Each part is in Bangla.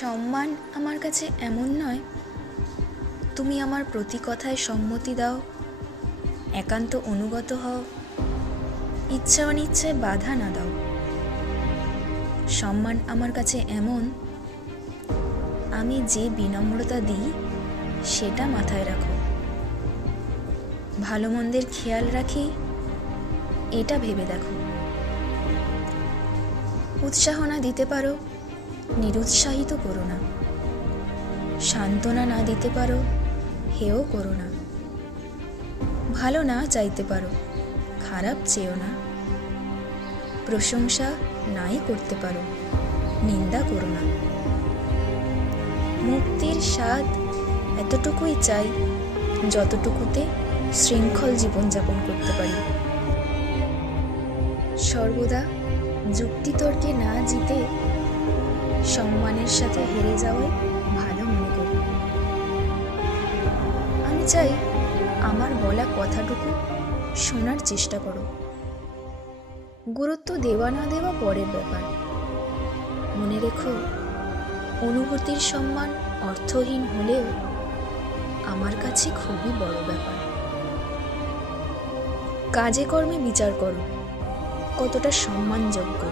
সম্মান আমার কাছে এমন নয় তুমি আমার প্রতি কথায় সম্মতি দাও, একান্ত অনুগত হও, ইচ্ছা অনিচ্ছায় বাধা না দাও। সম্মান আমার কাছে এমন আমি যে বিনম্রতা দিই সেটা মাথায় রাখো, ভালো মন্দের খেয়াল রাখি এটা ভেবে দেখো। উৎসাহ না দিতে পারো, নিরুৎসাহিত করো না। সান্ত্বনা না দিতে পারো, হেও করো না। ভালো না চাইতে পারো, খারাপ চেয়েও না। প্রশংসা নাই করতে পারো, নিন্দা করো না। মুক্তির স্বাদ এতটুকুই চাই যতটুকুতে শৃঙ্খল জীবনযাপন করতে পারি। সর্বদা যুক্তিতর্কে না জিতে সম্মানের সাথে হেরে যাওয়াই ভালো মনে করি। আমি চাই আমার বলা কথাটুকু শোনার চেষ্টা করো। গুরুত্ব দেওয়া না দেওয়া পরের ব্যাপার। মনে রেখো, অনুভূতির সম্মান অর্থহীন হলেও আমার কাছে খুবই বড় ব্যাপার। কাজে কর্মে বিচার করো কতটা সম্মানযোগ্য।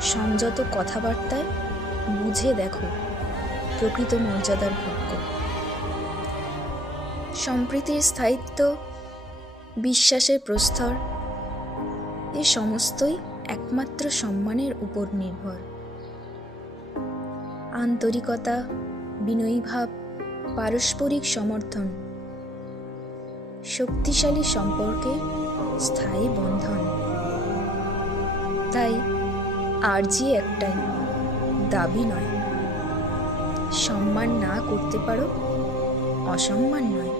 সংযত কথাবার্তায় বুঝে দেখো প্রকৃত মর্যাদার ভোগ্য। সম্প্রীতির স্থায়িত্ব, বিশ্বাসের প্রস্তর, এ সমস্তই একমাত্র সম্মানের উপর নির্ভর। আন্তরিকতা, বিনয়ী ভাব, পারস্পরিক সমর্থন শক্তিশালী সম্পর্কের স্থায়ী বন্ধন। তাই আরজি একটাই, দাবি নয়। সম্মান না করতে পারো, অসম্মান নয়।